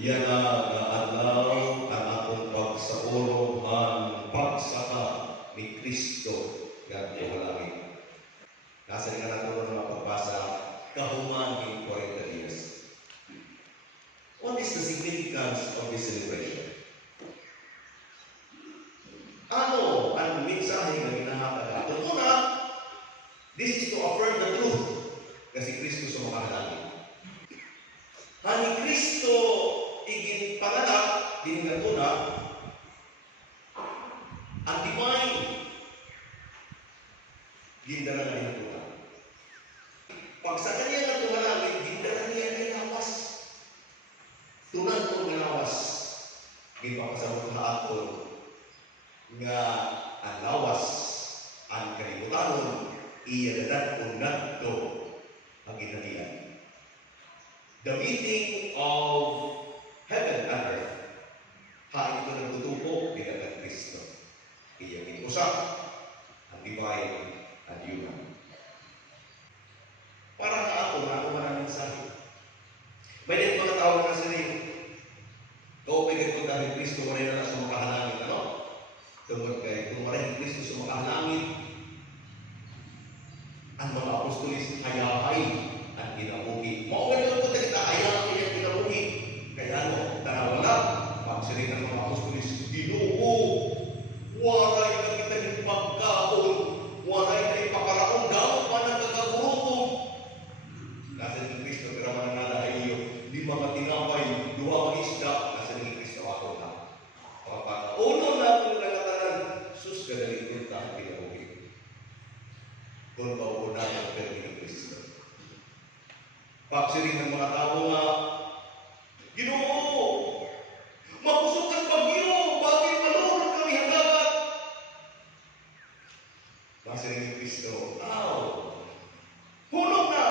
Yan na adlaw ang atong pagsaulog ang pagsaka ni Kristo ngadto sa langit. Nasa nga nato nga pagbasa kahuman in 40 years. What is the significance of this celebration? Ano ang mensahe na ginahatag ato? Una, this is to affirm the truth na si Kristo sa mga halangin. Hani Kristo igin panganak din natuna ang divine gindara na natuna. Pag sa kanya na tumalangit, gindara niya na lawas. Tunan ko nga lawas. Gipapasabot na ato nga ang lawas ang kalibutanon iya dadat kung nagto ang ginalian. The meeting of heaven and earth. Ha, ito nagtutupo nila ng Kristo. Iyang inusap ang divine and human. Para na ako ng mensahe. May din mga tao na sarili. Kaupigit ko dahil Kristo marin na sa makahalangin. Ano? Tungkol kay kung marin Kristo sa makahalangin, ang mga apostolis hayahay ang kinabuhi. Maulan ko tayo hayahay ang kinabuhi. Kaya ano, tanawala, pagsirin ng mga apostolis, Ginoo, waray na kita ng pagkaon, waray na ipakaraon, daw pa nagkakagurutom. Nasa ni Kristo, pero mananala ay iyo, di mga tinapay, duwa ang isda, nasa ni Kristo ako na. Pagkakauno na ako nagkatanan, sus kadaling punta ang kinabuhi. Kung pauuna ang pero ni Kristo. Pagsiring ng mga tao nga, Ginoo, makusukan pag Ginoo, bagay malurot kami hagabat. Pagsiring ni Kristo, hulog na,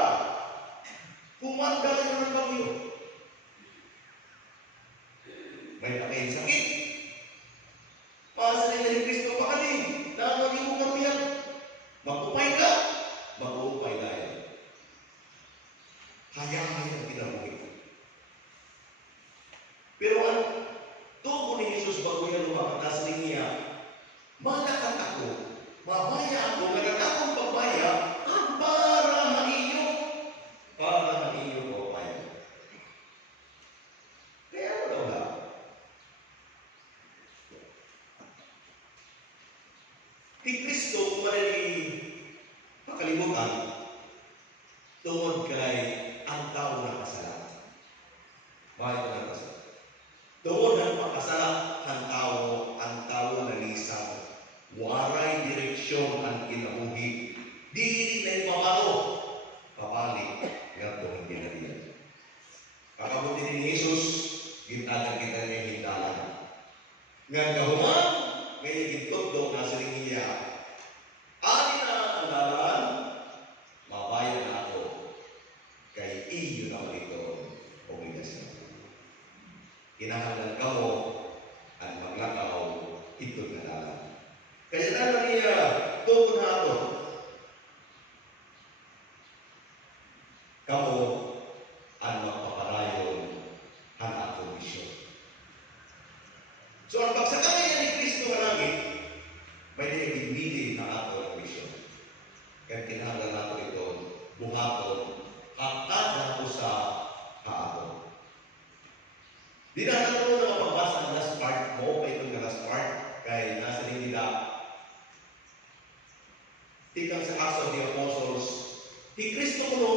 humanda na ng bagyo. May nakain sakit. Pagsiring ni Kristo, pakaling, nakagin mo kami yan. Mag-upay ka, mag-upay na yan. Hayahay ang kinabuhi. Pero ang tubo ni Jesus bago niya lumakas niya, malakat ako, mabaya ako, nagat akong pagbaya, para maiyo ko kayo. Kaya wala wala. Di Kristo kumarin pakalimutan, tungod kay ang tao na kasalanan. Bakit na kasalanan? Tungod ang pagkasala ang tao na lisang. Waray direksyon ang kinabuhi. Di na ipamalo. Kapalik nga ito hindi na diyan. Kakabuti ni Jesus, gintagan kita niya hindalan. Nga kahuman, ngayon gintugdog na sa niya. Ani na ang dalan, mabayan na ako. Kay iyo naman ito obligasyon. Kinahanglan ka mo at maglakaw ito na dalan. Kaya na niya, tungkol na ako. Kamu ang magpaparayon ang akong misyon. So ang pagsakay niya ni Kristo na langit, may nagibili na ato ang misyon. Kaya kinahanglan nato ito, buhaton, hatad na sa haaton. Di na nato na mapagbasa ng last part, mo pa itong last part, kaya nasa rin nila. Tikang sa Acts of the Apostles, di Kristo kuno,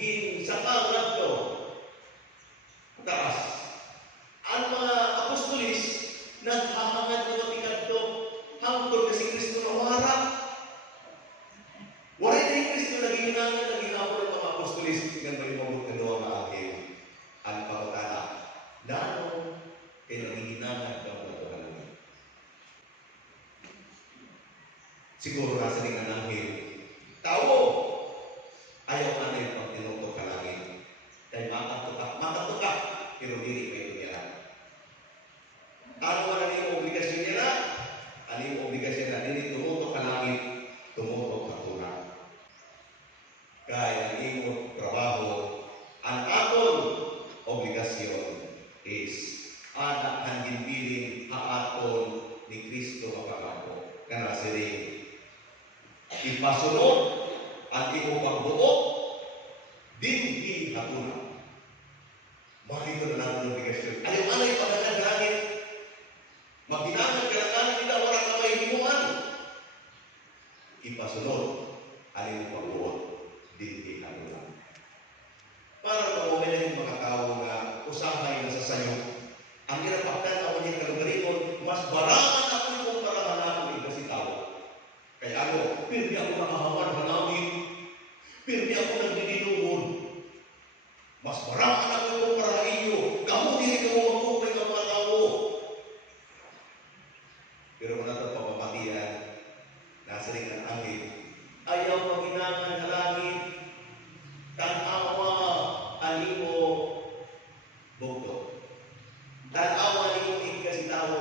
ginsakang nagto, taas. Ang mga apostolis, naghahangad na matikadto, hangtod kasi Kristo na wara. Wala na yung Kristo na ginangan, na ginapon ng mga apostolis, tingnan ba yung mga bukado ang aking ang pagkakala. Dano, kaya nagiginangan ka mga pagkakala. Siguro nasa rin ang anghel. Tao! Ayaw ka na yung pagtinuto ka langit. Dahil makatuka, pero dili pa yung yan. Ano ka na yung obligasyon niya na? Ano yung obligasyon na? Dili tumuto ka langit, tumuto ka tunang. Kaya ang imong trabaho, ang akong obligasyon is anak ang ginbiling haaton ni Kristo makakapo. Nga siring ipasunod ang imo pagbuot dinhi hatuna. Makita na natin ang obligasyon. Ayaw anay pagkakan langit. Maghinangan ka lang nila, wala ka may himuan. Ipasunod ang imo pagbuot dinhi hatuna. Para maumilahin mga tao na usahay na sa sayo, ang ginapaktan na ulit kalugaringon, mas barangan ako yung para hanapin ito si tao. Kaya ano, pirmi ako nakahawan hanapin, pirmi ako nagdidinungon. Mas barangan ako yung para inyo, kamu hindi ka magkupay ng mga tao. Pero kung natin papapatian, nasa rin ang angin, ayaw maginangan na langit, tanawa, animo, bugto. Tanawa, animo, kasi tao.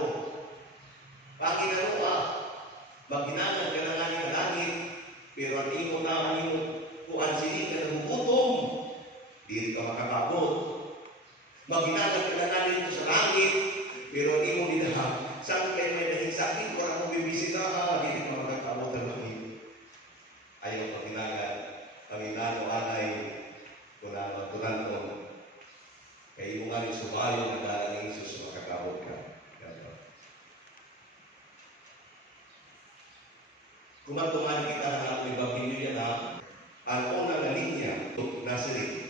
Paginawa, maginangan ka na nga langit, pero ang imo na animo, kung ansinin ka ng gutom, di ka makakabot. Maginangan ka na nga sa langit, pero ang imo dinahang, saan kayo may nahing sakit, wala mong bibisita ka, di ka makakabot ng langit. Ayaw maginangan, Panginoon anay, kunan ko, kaya mo nga rin sumayo na dala ng Isus makakabot ka. Kumatungan kita ng ating Ebanghelyo na ang unang linya nasa rin.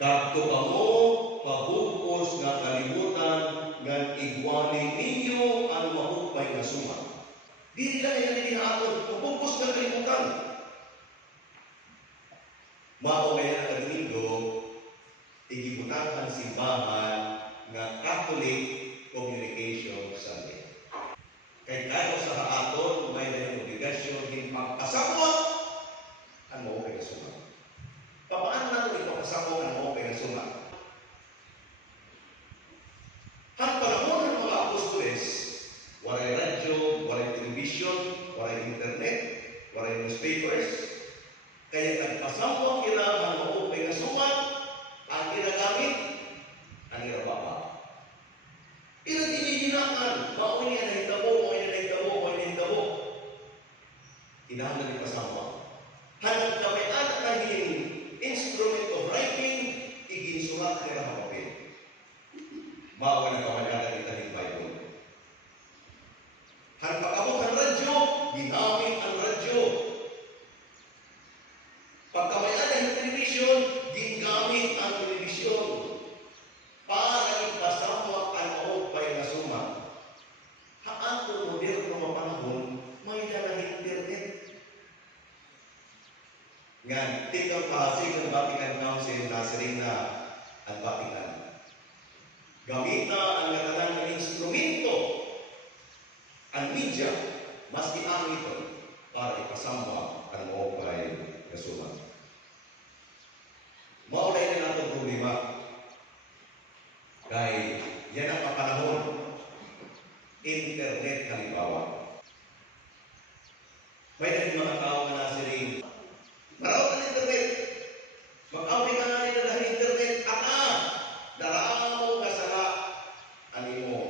Kadto kamo pabukos nga kalibutan nga igwali ninyo ang mahupay na suma. Di nila kaya nilinaton, pabukos nga kalibutan. Mao kaya na Domingo, igibutan ang simbahan nga Catholic Communication Sunday. Kaya kayo sa haaton, may na obligasyon din pagpasakot ang mahupay na suma. Paano natin ipapasakot ang mahupay na suma? Ang panahon ng mga apostoles, walay radyo, walay television, walay internet, walay newspapers, kaya nagpasakot kila ang mahupay na suma, ang ginagamit, ang ginababa. Pinagdiniginaan, mao niya na hitabo, mao niya na hitabo, mao niya na hitabo. Inahan na ipasama. Hanap kami anak na instrument of writing, iginsulat nila ang papel. Mao na kamalala kita ng Bible. Hanap pagkabot ang radyo, ginamit ang radyo. Pagkamayaan ng television, ginamit ang television. Para ipasama ang mahupay na suma. Haan kung moderno mga panahon, may dalang internet. Nga, tinggang pasig ng Vatican Council na siring na ang Vatican. Gamita ang natalang instrumento, ang media, maski ang ito, para ipasama ang mahupay na suma. Maulay na natin problema. Kaya yan ang kapanahon, internet halimbawa. May naging mga tao na nasa rin, marawag ang internet. Mag-away ka nga nila dahil internet. Daraan mo kasala. Ano mo,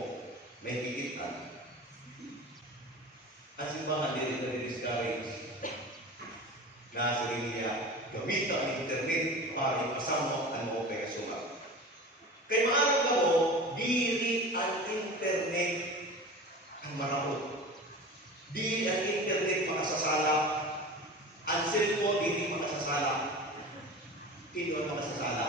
may higitan. Ang simbahan din na discourage. Nasa rin niya, gamit ang internet para ipasama ang mga operasyon. Kaya maaraw ka mo, diri ang internet ang maramot. Diri ang internet makasasala. Ang cellphone, diri makasasala. Ito ang makasasala.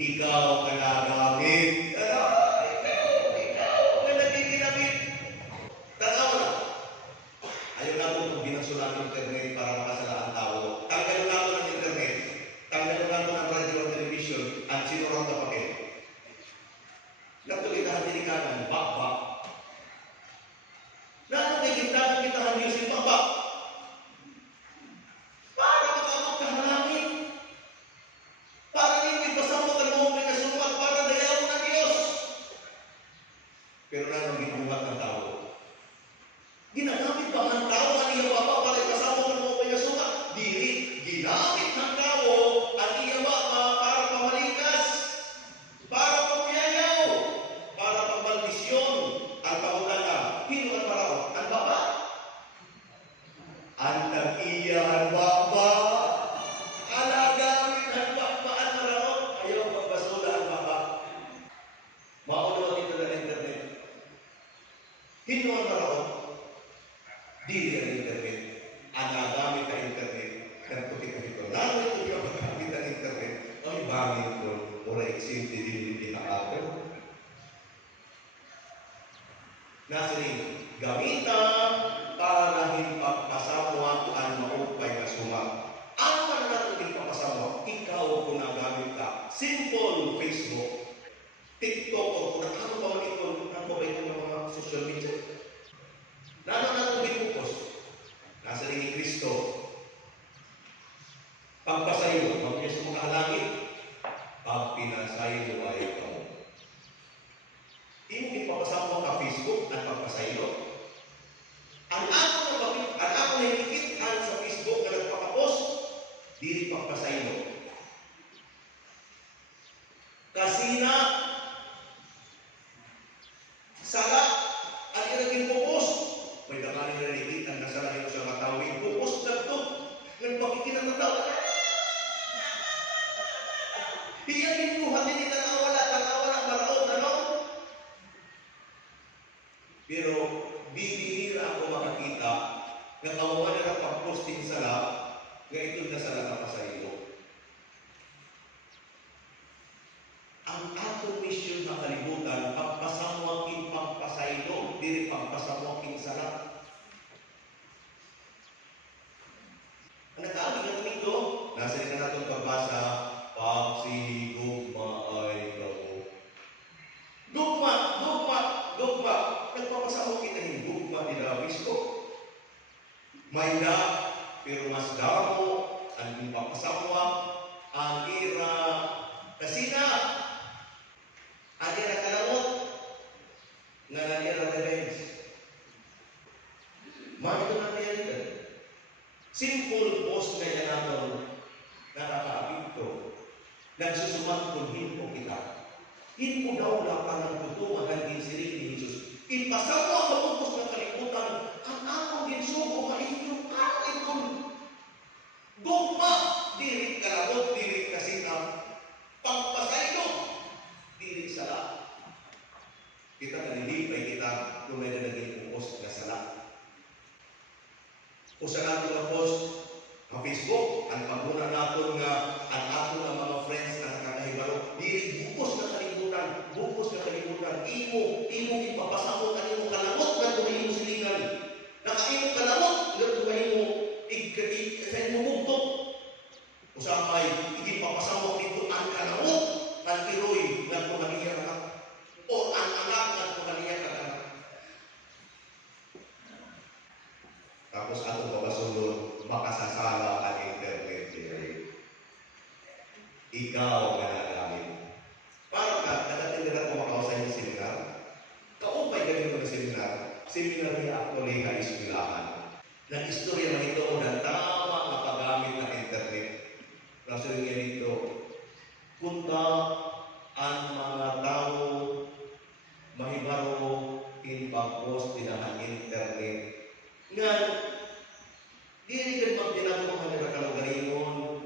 Ikaw ka nagamit. Ikaw ka nagiginamit. Tanaw na. Ayaw na itong binasulat ng internet para makasala ang tao. Tanggalin na ito ng internet. Tanggalin na ito ng radio at television. Ang sinurang na papel. Nagtulitahan din ikanan, bakbak. Na ano may gintahan kita hanyusin bakbak? Para makakot ka halangin. Para hindi pasama ka mo may kasumat para dayaw ng Diyos. Pero na nung ginuhat ng tao. Ginagamit ba ang tao ang iyong baba para ipasama ka mo may kasumat? Dili, ginamit ng tao ang Yan ba? Alagamit ang bakbaan na raon. Ayaw pagbasula ang baba. Maunawat ito ng internet. Hinuan na raon. Dili ang internet. Alagamit ang internet. Nagputik ang ito. Lalo ito yung pagkamit ang internet. Ay, bangin ko. Mura eksimple din hindi nakapel. Nasiring gamitan para himpagpasamuan ang maupay na suma. Ano man natin himpagpasamuan? Ikaw kung nagamit ka. Simple Facebook, TikTok, o kung ano pa man ito, ang mabay ng mga social media. Nano natin bipupos? Nasiring ni Kristo. Pagpasayo, mag-yes mo kahalangin. Pag pinasaylo ay ikaw. Imo ipapasama ka Facebook at pagpasaylo. Ang ako na hikitan sa Facebook na nagpakapost, dili pagpasaylo. Kasi na sala ang ilagin popost. May damali na hikitan na sala yung sa matawin. Popost na ito. Nagpakikita ng tao. Hiyagin mo, hati ni tanawala, maraon, ano? Pero bibihira ako makakita na kawawa na pag-posting sala nga ito na sala na pasaylo. Ang atong mission na kalibutan, pagpasamuaking pagpasaylo, dili pagpasamuaking sala. Ang nakaabig natin ito, nasa rin na natin pagbasa, pagsigugma ay gamo. Gugma! Nagpapasama kita yung gugma nila Kristo. May na, pero mas damo, ang papasama, ang ira, kasi na, ang ira kalamot, nga na ira revenge. Makito natin yan ito. Simple post na yan natin, nakakaabig ito. Nagsusumat kung hinpo kita. Hinpo daw lapan ng tutungan din si Rini Jesus. Ipasawa sa bukos ng kalimutan, ang akong ginsuko kainyo, ikon. Gugma, dirit kalabot, dirit kasinam. Pagpasaylo, dirit sala. Kita nalilipay kita kung may naging bukos na sala. Kung sa natin na post, ang Facebook, ang pagmuna natin nga, ang ato ng mga friends na nakakahibalo, dirit bukos na kalimutan, imo ipapasamo kanimo kalamot na imo silingan. Nakaimo kalamot na imo sa imo bugtong. Usamay, ipapasamo dito ang kalamot ng tiroy ng kumaniya ka o ang anak ng kumaniya ka. Tapos atong papasunod, makasasala ang internet theory. Ikaw nga nagamit. Parang nagtatindira ko makausa yung seminar. Kaupay ganito ng seminar niya ako liha ispilahan. Nag-istorya na ito na tama makagamit ng internet. Kaso yung ganito, punta ang mga tao mahibaro in pag-post din ang internet. Nga, di rin pag dinamo ka nila kalagaringon,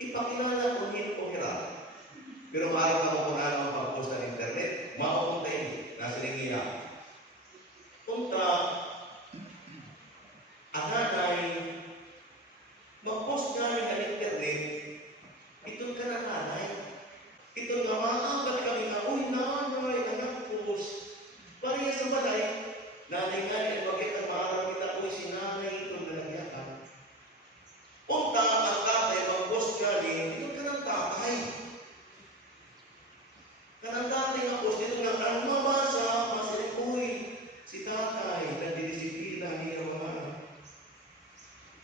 ipakilala kung hindi ko hirap. Pero maaari ka kung ano ang pag-post ng internet, mauuntay, nasa lingina. Punta, ang nanay, mag-post nga rin ng internet, ito ka na nanay. Ito nga, maaabot kami nga, uy, nanay, nag-post. Pariya sa balay, nanay nga rin, bakit ang maarap kita, uy, si nanay, ito na nagyakan. Punta, ang tatay, mag-post nga rin, ito ka ng tatay. Kanang tatay nga post, ito nga, ang mabasa, masirin, uy, si tatay, nagdidisiplina niya mga.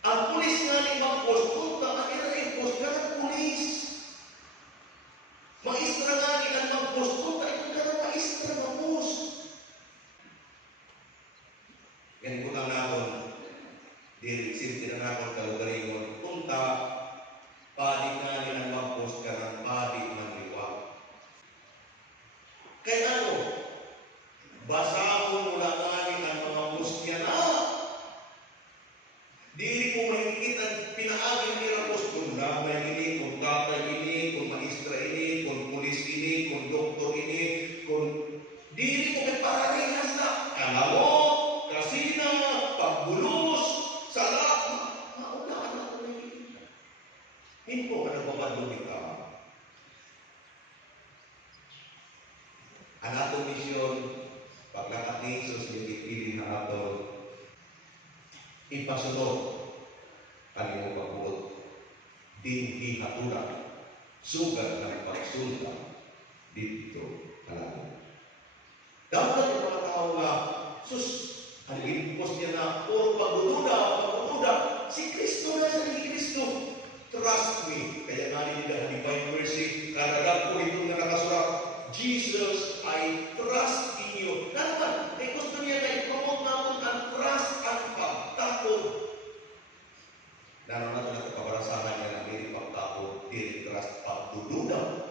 Ang pulis nga rin mag-post, punta, ang ina-post nga ng pulis. Maistra nga rin ang mag-post, punta, ito nga ng maistra mag-post. Yan po lang natin, simple na natin kalugaringon, punta, padik nga rin ang mag-post ka ng padik ng liwag. Kaya ano, basahon mo lang nga rin ang mga post niya na. Dili ko may ipasunod kanimo pagbuot dinhi hatulan sugat ng pagsulta dito kalangit. Dapat yung mga tao nga, sus, ang impos niya na, puro pagdududa, si Kristo na sa ni Kristo. Trust me. Kaya nga nila, divine mercy, karadag ko ito na nakasulat, Jesus, I trust in you. Naman, ay gusto niya na ipamot natin ang trust at pagtakot. Naroon natin ang kabarasahan niya ng diri pagtakot, diri trust, pagdududa.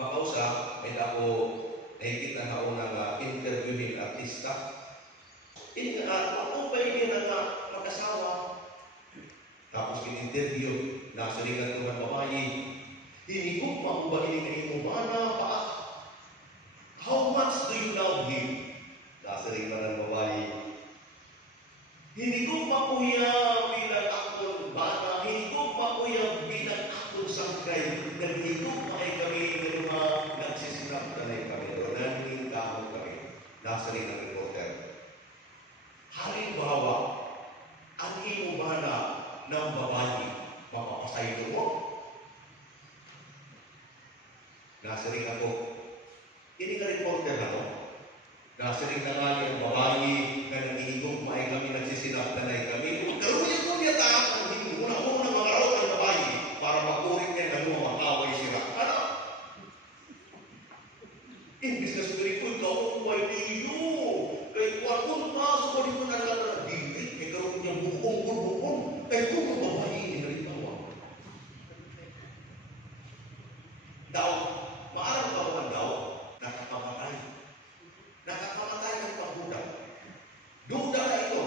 Makausa, may ako nakikita na unang interviewing artista. Ako ba yun na mag-asawa? Tapos in-interview, nasa ringan ko ng babae. Hinigog pa ko ba hinigay mo mana pa? How much do you love him? Nasa ringan ng babae. Hinigog pa ko yan bilang akong bata. Hinigog pa ko yan bilang akong sangkay. Naghigog pa kay kami nagsisinap na kami doon. Nangingamot kami. Nasa rin ng reporter. Halimbawa, ang iyong bana ng babae, mapapasay mo? Nasa rin ako. Hindi ka reporter na no? Nasa rin na nga yung babae na nangihigog maay kami nagsisinap na kami. Pero yung kunya ta, hindi mo na mga rawat ng babae para makurik niya na mga away sila. Ano? Imbis na sabihin ko, ikaw ang waliyo. Kaya kung pasok ko dito na lang na dibit, may karoon niyang bukong. Kaya kung ang babae, ninalitawa. Daw, maarang ka ba daw? Nakakamatay. Nakakamatay ng pagduda. Duda na ito.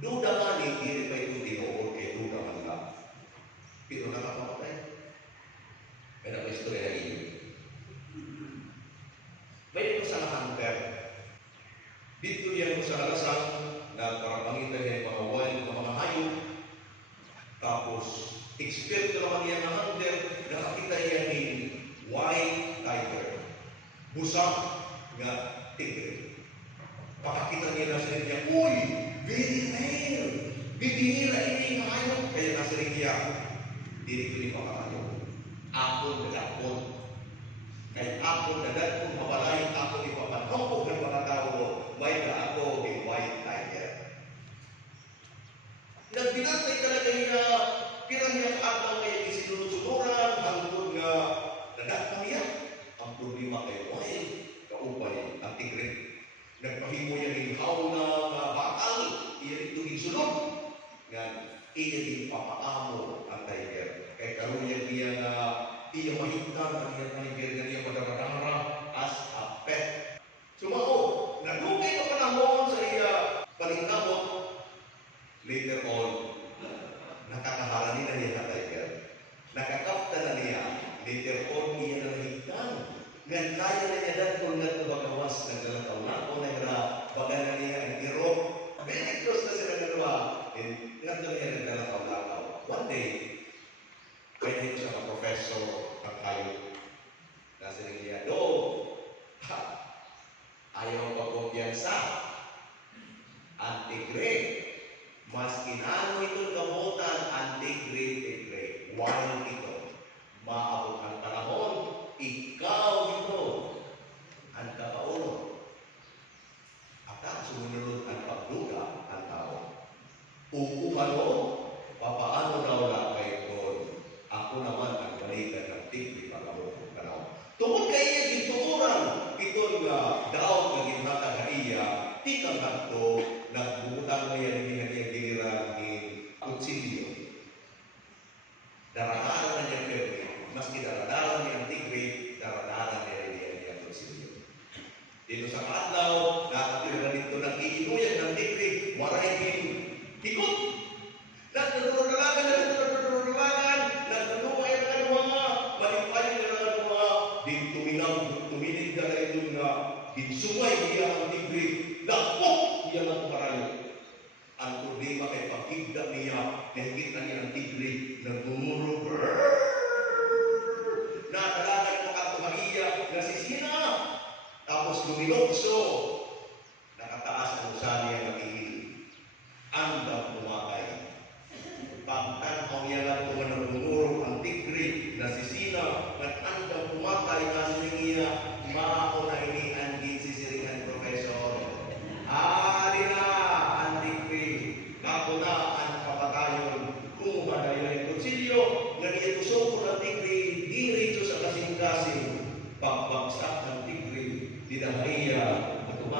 Duda nga ni, hindi pa ito tinuod, kaya duda man lang. Pero nakakamatay. Kaya na istorya na iyo. May ito sa hunter. Dito yan sa alasang na parapangitan niya yung mga wild na mga hayop. Tapos, eksperto naman yan ng hunter, nakakita niya ni white tiger. Busang nga tigre. Pakakita niya na sa niya, uy, very rare. Bibihira ini yung hayop. Kaya nasa rin niya, dito ni pakakayo. Akon na akon. Kaya ako nadat kung mapalayin ako di papanhokog ng mga tao, may na ako di white tiger. Nagbinatay talaga niya, pirang niya kaabang kaya isinunod-sunuran, hangtod nga nadat kami yan. Ang problema kay wild, kaupay, ang tigre. Nagpahimo niya ng haw na bakal, iyan ito isunod. Nga, iyan din papaamo ang tiger. Kaya karoon niya na iya mahintang ang iyang tiger na niya madara-dara as a pet. Sumao, nagugay na panahon sa iya paningkamot. Later on, nakakaharani na niya na tiger. Nakakapta na niya. Later on, niya na nahintang. Ngan kaya na niya dahil kung nagpabagawas ng galataw na o nagbaga na niya ang iro. Very close na sila dalawa. And nga na niya naglalakaw-lakaw. One day, pwede ko siya ka-professor ng kayo. Nasa niya, do, ayaw pagkumpiyansa. Ang tigre. Mas kinano itong gamutan, ang tigre. Wild ito. Maabot ang panahon, ikaw ito. Ang kakaulo. At ang sumunod ang pagduda ang tao. Uupano, papaano daw na kay Lord? Ako naman ang balikan ng tigre pagkabot ng panahon. Tungkol kaya gintukuran, itong daon na ginhatag hariya, tikang kanto, nagbubutang na yan ng giliran ni Kutsilyo. Daranaran na niya pero, maski daranaran niya ang tigre, daranaran niya ang Kutsilyo. Dito sa Kaadlaw, nakatira dito ng iinuyan ng tigre, waray din, hikot. Nagtutulungan, nagtutulungan na mga, malipay na mga, din tuminig na ito nga, din sumay niya ang tigre, lakpok niya ang pumarayo. Ang problema kay pagkigda niya, nakikita niya ang tigre, nagmumuro, natalagay mo ka tumaiya, nasisina, tapos lumilokso,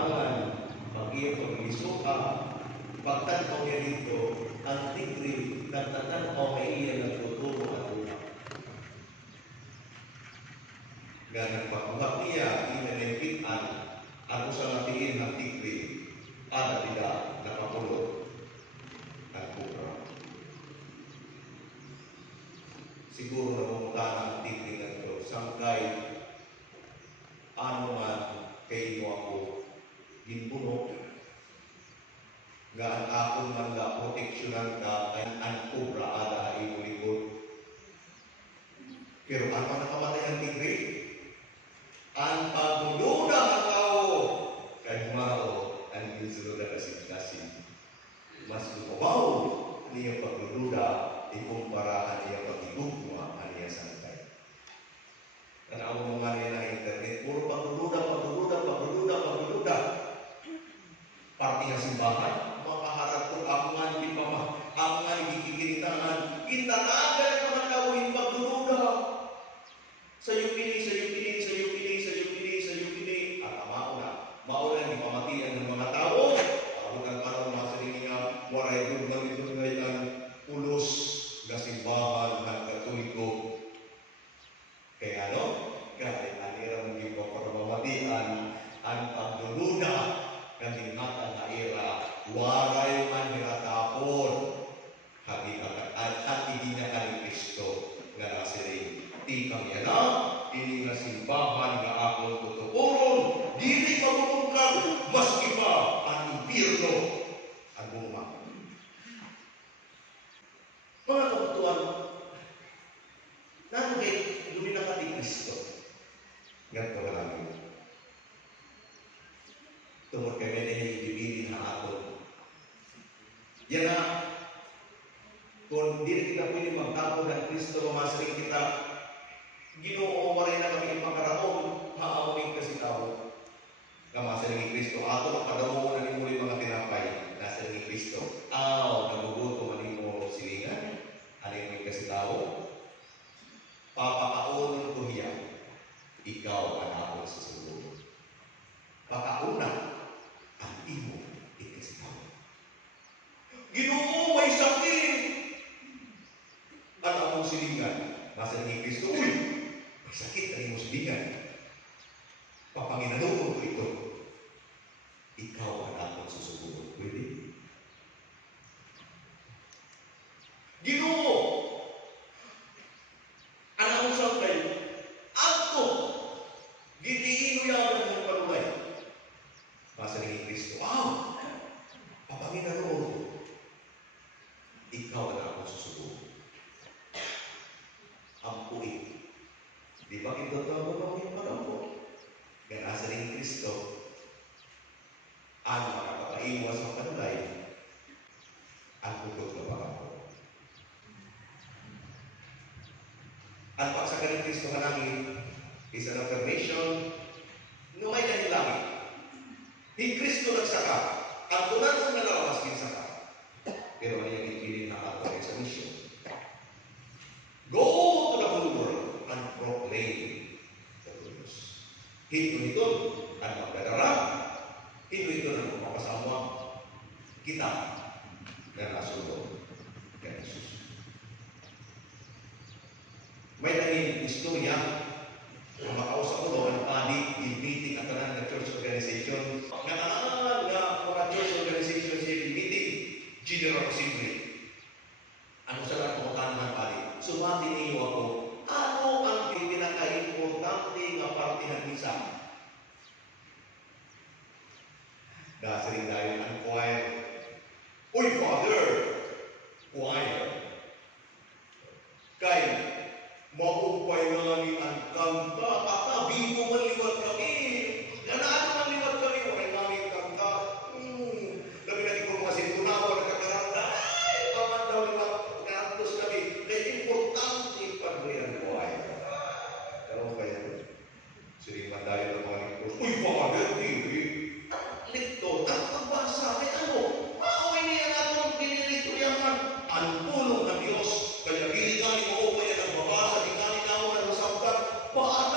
kalibutangan, mag-iyong pag-ilisuka, pagtanaw niya dito, ang tigri, nagtatanaw kay iya nagtuturo at unak. Ganang pagbuhat niya, inanipitan, ako sa natiin ng tigri, at tidak nakapulot ng kubra. Siguro na pumunta ng tigri na ito, sangkay, ano man kayo ako, ginpuno, nga ang akong man nga proteksyonan ka, ay ang kubra ada imulikod. Pero ano nakamatay ang tigri? Ang pagdududa ng tao, kay mao ang ginsunod na kasing-kasing. Mas lumabaw niya pagdududa, ikumpara niya pagigugma niya sangkay. Tanaw mo nga niya ng internet, puro pagdududa. Parte ng simbahan, makaharap ko, ako nga nagkikikinitahan, itanagan ang mga tao yung pagdududa. Sa'yo pili, at mauna yung pamatian ng mga tao. Ako kang parang masaling nga, waray doon na ito ngayon ulos na simbahan ng Katoliko. Kaya ano? Kahit anirang yung pagpapamatian, ang pagdududa ng hingatan na ira, waray man niratapon, at hindi na ka ni Kristo nga nasiring. Di kami na, ini nga simbahan nga akong tutukuron, dili magumungkag, maski pa ang impirno ang bumang. Mga kabutuan, nanggit, luminang ka ni Kristo. Ganito ka namin. Tungkol kami na yung ibibigin na ato. Yan na, kung di kita pwede magtapo ng Kristo, mamasaling kita, Ginoo waray na kami ipagkaraon, haawin kasi tao. Kamasaling ni Kristo, ato padawo na ni muli mga tinapay, nasa ni Kristo. Naguguto man mo silingan, aning kasi tao. Papakaunon ko hiya, ikaw ang ako sa susunod. Pakauna, ang imo ikasi tao. Ginoo may sakit. Ang akong silingan, nasa ni Kristo, uy! May sakit na imo silingan. Papanginaluon ko ito. Ikaw ang akong susunod. Pwede? Ginoo! Ang akong sakay, ako! Gitiino yaman ng palulay. Nasa ni Kristo, papanginaluon ko. Ikaw ang akong susunod. Ang puwit. Di ba ito tawag yung panahon? Kaya nasa rin Kristo, ang makakapaiwas sa panulay, ang pukot na panahon. Ang pagsaka ni Kristo ka namin is an affirmation na may langit. Ni Kristo nagsaka, ang tunan na nalawas din saka. Pero ano yung ipiling na ato sa mission? Go to the whole world and proclaim the good news. Ito ang magdadara. Ito ang magpapasama kita na nasunod kay Jesus. May naging istorya na makausap ko ang padi meeting at tanan na church organization. Nga mga church organization siya meeting, General Assembly. Ano sa lahat kumutahan ng padi? Sumati niyo ako, ano ang pinaka-importante nga parte ng misa? Dasiring tayo ang choir. Uy, Father! Choir. Kay, maupay nga ni ang kanta. Bigo man liwat kami. Ganaan man liwat kami. Waray nga ni kanta. Labi natin kung mga sintunawa, nagkakaranda. Paman daw liwat. Narantos kami. Kaya importante pag-riyan ko ay. Pero kaya, siriman tayo ng mga likos. Uy, Father! Lito, ang pagbasa. Kaya ano? Maaway niya natin pinilito yaman. Ang tulong ng Diyos. Kaya biligan mo ko kaya nagbabasa. Tingnan mo na ng sambat. Paano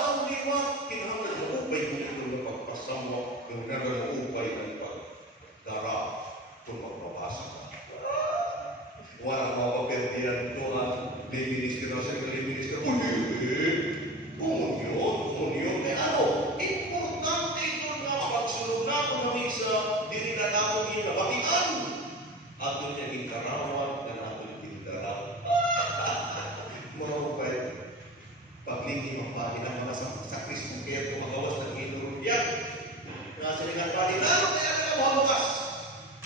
na misa, dili na nato ginabatian. Ato niya gikarawat na nato gindara. Mo pa paglingin mapadi ng mga sakrismo kaya kumagawas ng inurubyan. Nasa lihat padi, ano kaya ka mabukas?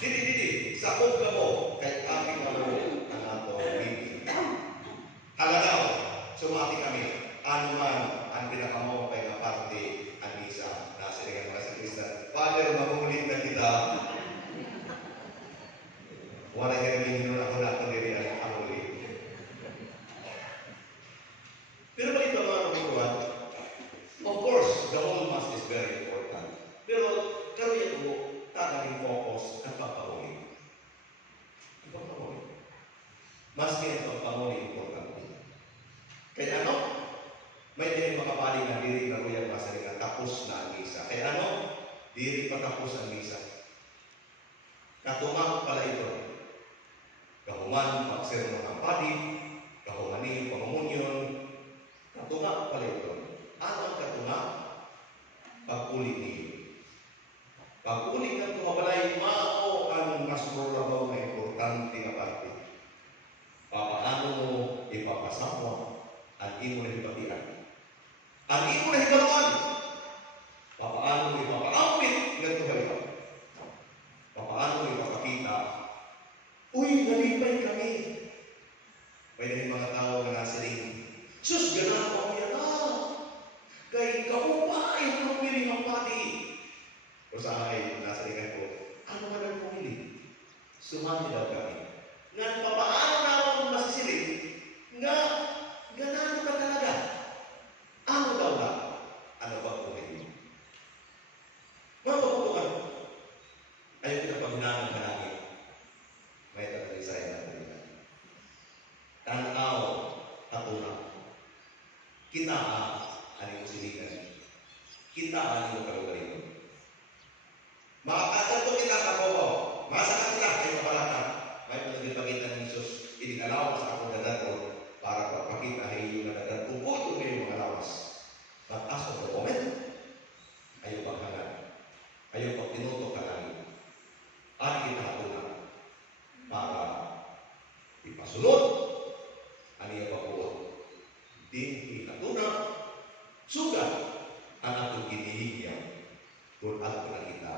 Dili, sakog ka mo, kay aking mo ang ato bibi. Halanaw, sumati kami, ano man ang pinakamo kay na parte ang misa. Nasa lihat mga sakristan, Father, mamulit na kita. Wala ka namin hinun ako na ito nila ang ulit. Pero balito mga kabukuhan, of course, the whole mass is very important. Pero karoon ko, tataling focus ang pagpahuli. Ang pagpahuli. Mas kaya ang pagpahuli importante. Kaya ano? May dahil makapaling na diri karoon masalingan tapos na ang misa. Kaya ano? Diri pa tapos ang misa. Katumang pala ito. Kahuman, pagsermon ng padi, kahumani, pangamunyon, katunga pala ito. Ano ang katunga? Pag-uli niyo. Pag-uli ng tumabalay, mao ang mas probabaw na importante na parte. Paano mo ipapasama ang imo na hipatian? Ang imo na higaluan. Paano mo ipapaampit ng tumabalay? Paano mo ipapakita? Uy, nalipay kami. May dahil mga tao na nasa ring, sus, gano'n ako yan na. Kay kaupa ay pumili ng pati. O sa akin, nasa ringan ko, ano ka nang pumili? Sumami daw kami. Nga, papaano naman masisilig? Nga, ganano ka talaga? Ano daw na? Ano ba pumili? Mga kaputukan, ayaw kita paghinangan ka namin. May tatalisay natin. Tanaw, katuna. Kita ang iyong siligan. Kita ang iyong kalugarin. Makakatato kita kapawaw. Masakat kita ay kapalaka. May pinagpagita ng Isus. Inigalaw sa akong dadato para pagpakita ay iyong nadadat. Kung po ito may mga lawas. But as of the moment, ayaw paghangan. Ayaw pag tinutok ka namin. At kita katuna. Para ipasunod ang iyong pagbuot. Din itatuna, sugat ang atong ginihigyan kung ato na kita.